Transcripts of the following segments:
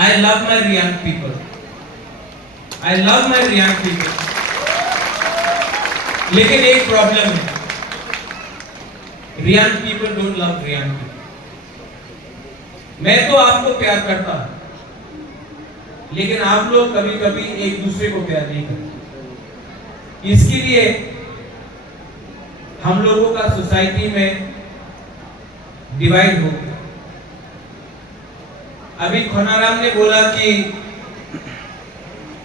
I love my Riyang people. I love my Riyang people. लेकिन एक problem है, Riyang people don't love Riyang people. मैं तो आपको प्यार करता हूं, लेकिन आप लोग कभी कभी एक दूसरे को प्यार नहीं करते। इसके लिए हम लोगों का सोसाइटी में डिवाइड हो गया। अभी खनाराम ने बोला कि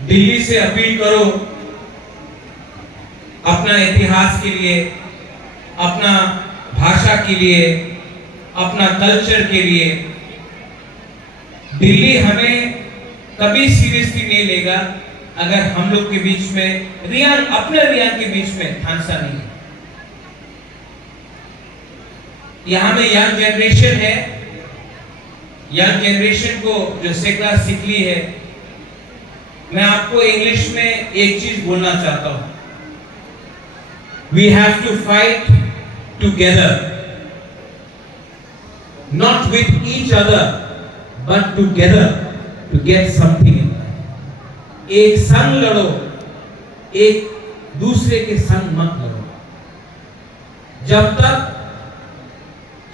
दिल्ली से अपील करो अपना इतिहास के लिए, अपना भाषा के लिए, अपना कल्चर के लिए। दिल्ली हमें कभी सीरियसली नहीं लेगा अगर हम लोग के बीच में रियांग, अपने रियांग के बीच में थानसा नहीं है। यहां में यंग जनरेशन है, यंग जनरेशन को जो सेकला सिकली है। मैं आपको इंग्लिश में एक चीज बोलना चाहता हूं, we have to fight together, not with each other but together to get something. एक संग लड़ो, एक दूसरे के संग मत लड़ो। जब तक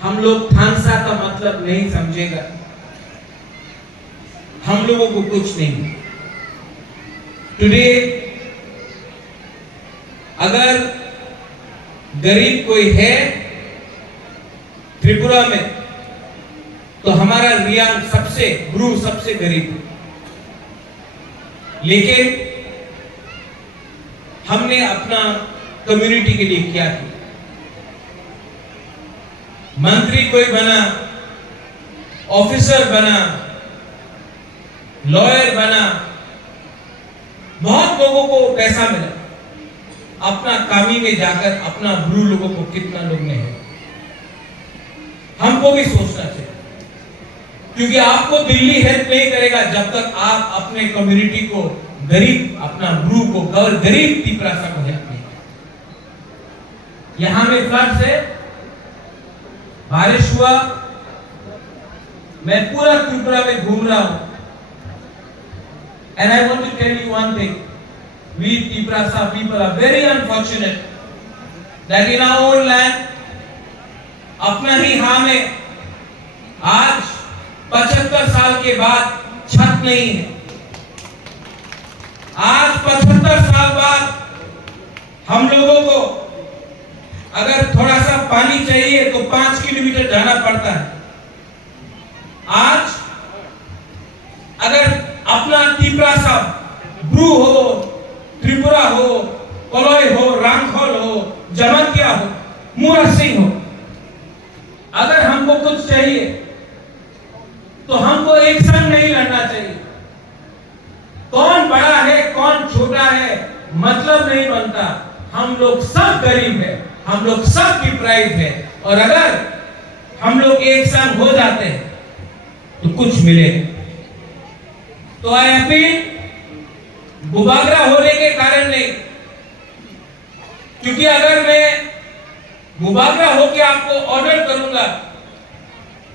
हम लोग थानसा का मतलब नहीं समझेगा, हम लोगों को कुछ नहीं। टुडे अगर गरीब कोई है त्रिपुरा में, तो हमारा रियांग सबसे ब्रू सबसे गरीब है। लेकिन हमने अपना कम्युनिटी के लिए क्या किया? मंत्री कोई बना, ऑफिसर बना, लॉयर बना, बहुत लोगों को पैसा मिला। अपना कामी में जाकर अपना ब्रू लोगों को कितना लोग ने है। हमको भी सोचना चाहिए, क्योंकि आपको दिल्ली हेल्प नहीं करेगा जब तक आप अपने कम्युनिटी को, गरीब अपना ब्रू को, गरीब तिपरासा को हेल्प नहीं करेगा। यहां में फ्लड से बारिश हुआ, मैं पूरा त्रिपुरा में घूम रहा हूं, and I want to tell you one thing, we Tiprasa people are very unfortunate that in our own land, अपना ही हाँ में आज 75 साल के बाद छत नहीं है। आज 75 साल बाद हम लोगों को अगर थोड़ा सा पानी चाहिए तो 5 किलोमीटर जाना पड़ता है। आज अगर अपना तिपरासा ब्रू हो, त्रिपुरा हो, कलोई हो, रांगखोल हो, जमतिया हो, मूरा सिंह हो, अगर हमको कुछ चाहिए तो हमको एक संग नहीं लड़ना चाहिए। कौन बड़ा है कौन छोटा है मतलब नहीं बनता। हम लोग सब गरीब है, हम लोग सब डिप्राइव्ड है, और अगर हम लोग एक संग हो जाते हैं तो कुछ मिले। तो आई अपील, बुबागरा होने के कारण नहीं, क्योंकि अगर मैं बुबागरा होके आपको ऑर्डर करूंगा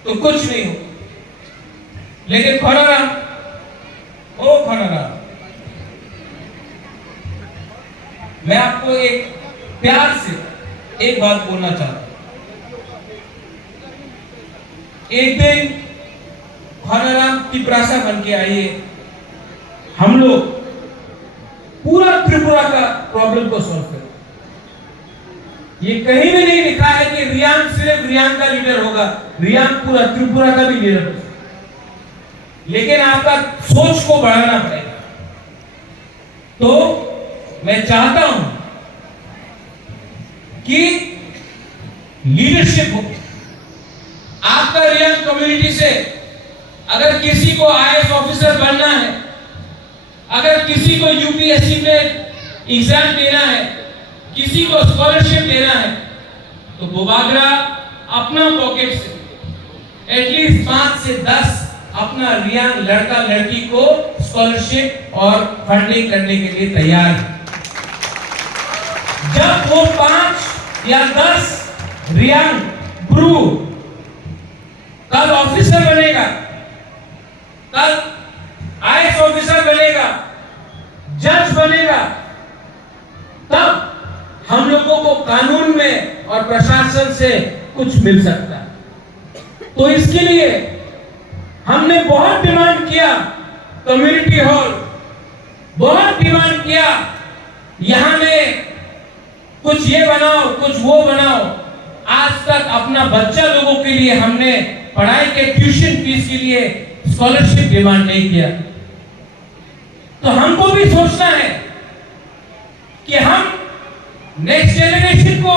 तो कुछ नहीं हो। लेकिन खनाराम, ओ खनाराम, मैं आपको एक प्यार से एक बात बोलना चाहता हूं। एक दिन खनाराम तिपरासा बन के आइए, हम लोग पूरा त्रिपुरा का प्रॉब्लम को सॉल्व करें। ये कहीं भी नहीं लिखा है कि रियांग सिर्फ रियांग का लीडर होगा, रियांग पूरा त्रिपुरा का भी लीडर होगा। लेकिन आपका सोच को बढ़ाना पड़ेगा। तो मैं चाहता हूं कि लीडरशिप हो। आपका रियांग कम्युनिटी से अगर किसी को आईएएस ऑफिसर बनना है, अगर किसी को यूपीएससी में एग्जाम देना है, किसी को स्कॉलरशिप देना है, तो बुबागरा अपना पॉकेट से एटलीस्ट 5 से 10 अपना रियांग लड़का लड़की को स्कॉलरशिप और फंडिंग करने के लिए तैयार है। जब वो 5 या 10 रियांग ब्रू कल ऑफिसर बनेगा, कल बनेगा तब हम लोगों को कानून में और प्रशासन से कुछ मिल सकता है। तो इसके लिए हमने बहुत डिमांड किया, कम्युनिटी हॉल, बहुत डिमांड किया, यहां में कुछ ये बनाओ, कुछ वो बनाओ। आज तक अपना बच्चा लोगों के लिए हमने पढ़ाई के ट्यूशन फीस के लिए स्कॉलरशिप डिमांड नहीं किया। तो हमको भी सोचना है कि हम नेक्स्ट जनरेशन को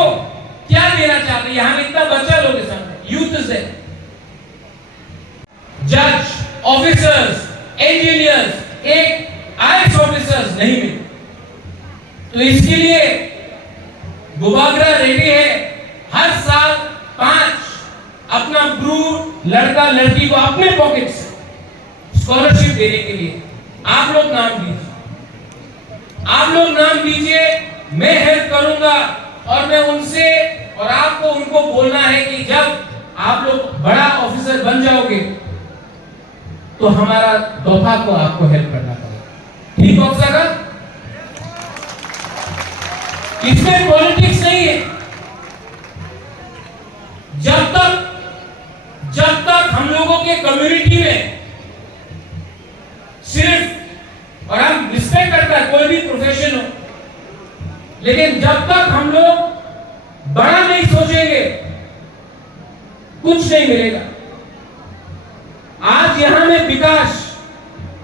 क्या देना चाहते हैं। यहां इतना बच्चा लोग के सामने यूथ से जज, ऑफिसर्स, इंजीनियर्स, एक आईएएस ऑफिसर्स नहीं मिले। तो इसके लिए बुबागरा रेडी है हर साल 5 अपना ब्रू लड़का लड़की को अपने पॉकेट से स्कॉलरशिप देने के लिए आप लोग नाम दीजिए, आप लोग नाम दीजिए, मैं हेल्प करूंगा। और मैं उनसे और आपको उनको बोलना है कि जब आप लोग बड़ा ऑफिसर बन जाओगे तो हमारा दोफा को आपको हेल्प करना पड़ेगा। ठीक हो सका? इसमें पॉलिटिक्स नहीं है। जब तक हम लोगों के कम्युनिटी में सिर्फ, और हम रिस्पेक्ट करता है कोई भी प्रोफेशन हो, लेकिन जब तक हम लोग बड़ा नहीं सोचेंगे कुछ नहीं मिलेगा। आज यहां में विकास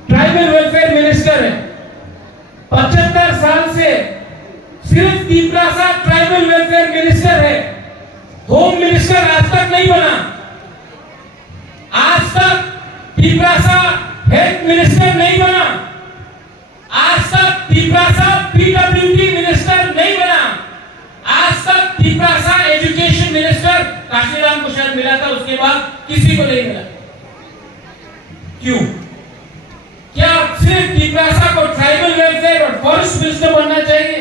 ट्राइबल वेलफेयर मिनिस्टर है, 75 साल से सिर्फ तीपरासा ट्राइबल वेलफेयर मिनिस्टर है, होम मिनिस्टर आज तक नहीं बना। आज तक तीपरासा हेल्थ मिनिस्टर नहीं बना। आज तक तीपरासा पीडब्ल्यूडी मिनिस्टर नहीं बना। आज तक तीपरासा एजुकेशन मिनिस्टर काशीराम को शायद मिला था, उसके बाद किसी को नहीं मिला। क्यों? क्या सिर्फ तीपरासा को ट्राइबल वेलफेयर और फॉरेस्ट मिनिस्टर बनना चाहिए?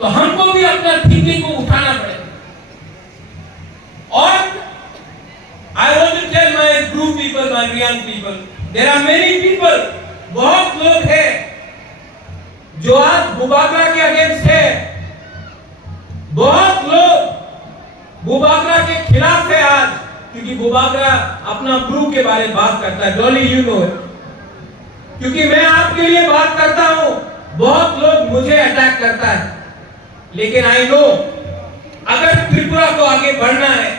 तो हमको भी अपना थिंकिंग को उठाना पड़ेगा। और I want to tell my group people, my young people, there are many people, बहुत लोग हैं जो आज बुबागरा के अगेंस्ट है, बहुत लोग बुबागरा के खिलाफ है आज, क्योंकि बुबागरा अपना ब्रू के बारे में बात करता है। डॉली यू नो, क्योंकि मैं आपके लिए बात करता हूं, बहुत लोग मुझे अटैक करता है, लेकिन आई नो अगर त्रिपुरा को आगे बढ़ना है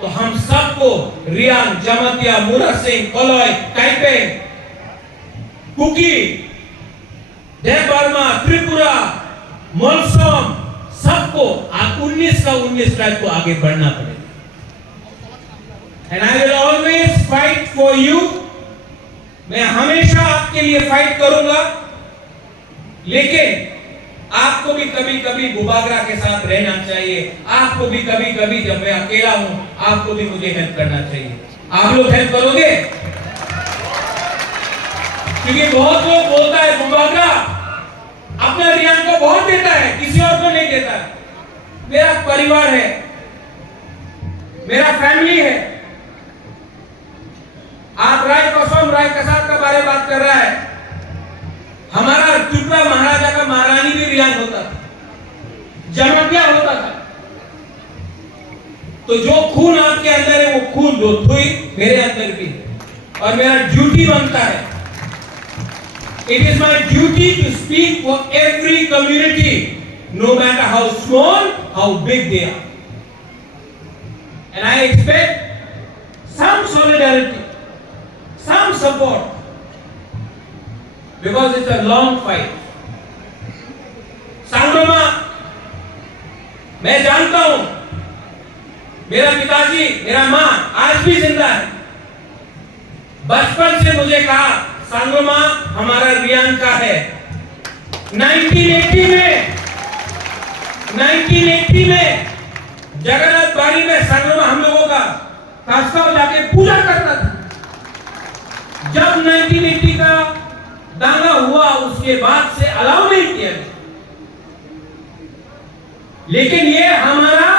तो हम सबको रियान, जमतिया, मुरा सिंह, कोलोय, काइपे, कुकी, देवबर्मा, त्रिपुरा, मोलसोम, सबको 19 का 19 तारीख को आगे बढ़ना पड़ेगा। And I will always fight for you. मैं हमेशा आपके लिए फाइट करूंगा, लेकिन आपको भी कभी कभी बुबागरा के साथ रहना चाहिए। आपको भी कभी कभी, जब मैं अकेला हूं, आपको भी मुझे हेल्प करना चाहिए। आप लोग हेल्प करोगे? क्योंकि बहुत लोग बोलता है बुबागरा अपना रियान को बहुत देता है, किसी और को नहीं देता है। मेरा परिवार है, मेरा फैमिली है। आप राय कसम राय कसाब का बारे बात कर रहा है। हमारा त्रिपुरा महाराजा का महारानी भी रियान होता था, जमतिया होता था। तो जो खून आपके अंदर है वो खून जो थी मेरे अंदर भी, और मेरा ड्यूटी बनता है। It is my duty to speak for every community, no matter how small, how big they are. And I expect some solidarity, some support, because it's a long fight. सांग्रोमा, मैं जानता हूं, मेरा पिताजी, मेरा मां आज भी जिंदा है। बचपन से मुझे कहा सांग्रोमा हमारा रियान का है। 1980 में जगन्नाथ बाड़ी में सांग्रोमा हम लोगों का खासतौर जाके पूजा करता था। जब 1980 का दांगा हुआ उसके बाद से अलाउ नहीं किया गया, लेकिन ये हमारा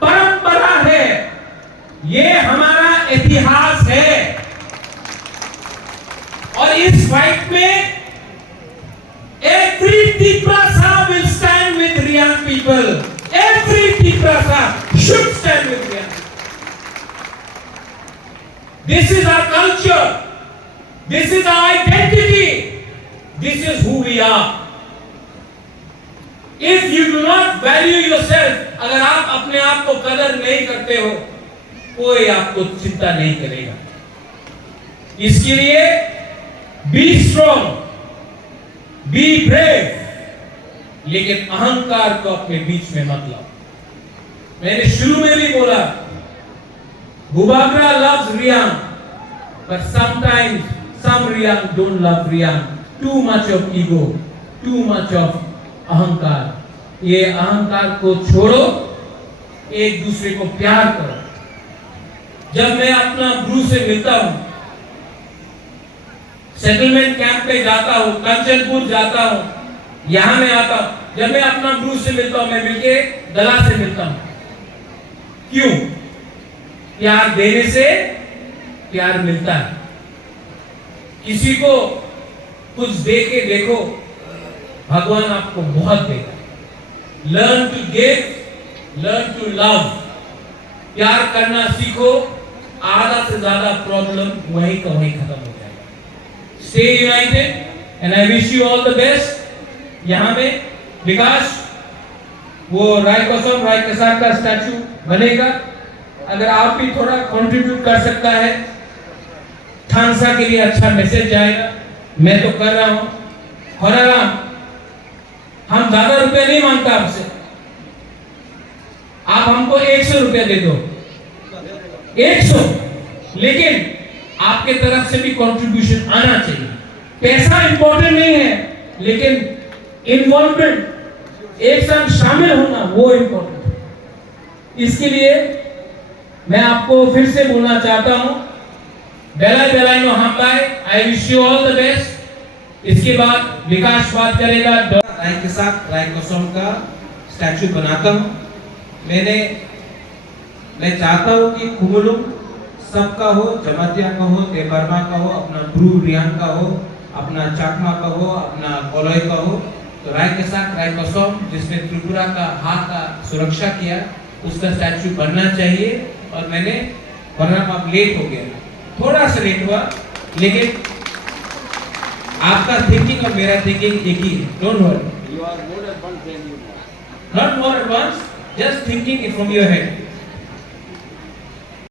परंपरा है, ये हमारा इतिहास है। और इस फाइट में people, every Tiprasa should stand with Riyan. This is our culture. This is our identity. This is who we are. If you do not value yourself, अगर आप अपने आप को कदर नहीं करते हो, कोई आपको चिंता नहीं करेगा। इसके लिए बी स्ट्रॉन्ग, बी ब्रेव, लेकिन अहंकार को अपने बीच में मत लाओ। मैंने शुरू में भी बोला, Bhubagra loves Riyan, but sometimes some Riyan don't love Riyan. Too much of ego, too much of अहंकार। ये अहंकार को छोड़ो, एक दूसरे को प्यार करो। जब मैं अपना गुरु से मिलता हूं, सेटलमेंट कैंप पे जाता हूं, कंचनपुर जाता हूं, यहां मैं आता हूं, जब मैं अपना गुरु से मिलता हूं, मैं मिलके दला से मिलता हूं। क्यों? प्यार देने से प्यार मिलता है। किसी को कुछ दे के देखो, भगवान आपको बहुत देगा। Learn to give, learn to love. प्यार करना सीखो, आधा से ज्यादा प्रॉब्लम वहीं का वहीं खत्म हो जाएगा। Stay United and I wish you all the best. यहाँ में विकास, वो राय कसार का स्टैचू बनेगा, अगर आप भी थोड़ा कंट्रीब्यूट कर सकता है, थानसा के लिए अच्छा मैसेज जाएगा। मैं तो कर रहा हूं। होराराम, हम ज्यादा रुपए नहीं मांगता आपसे, आप हमको 100 रुपया दे दो, 100, लेकिन आपके तरफ से भी कंट्रीब्यूशन आना चाहिए। पैसा इंपॉर्टेंट नहीं है, लेकिन इन्वॉल्वमेंट, एक साथ शामिल होना, वो इंपॉर्टेंट है। इसके लिए मैं आपको फिर से बोलना चाहता हूं, बेलाई नो हम bye, I wish you all the best. इसके बाद विकास बात करेगा। राय के साथ राय कसम का स्टैचू बनाता हूं। मैं चाहता हूं कि कुमुलुम सबका हो, जमातिया का हो, देबरमा का हो, अपना ब्रू रियान का हो, अपना चाकमा का हो, अपना कोलोई का हो। तो राय के साथ राय कसम, जिसने त्रिपुरा का हाथ का सुरक्षा किया, उसका स्टैचू बनना चाहिए। और मैंने वरना अब लेट हो गया, थोड़ा सा लेट हुआ, लेकिन आपका थिंकिंग और मेरा थिंकिंग एक ही है। Don't worry, you are more advance than you, not more advance, just thinking it from your head.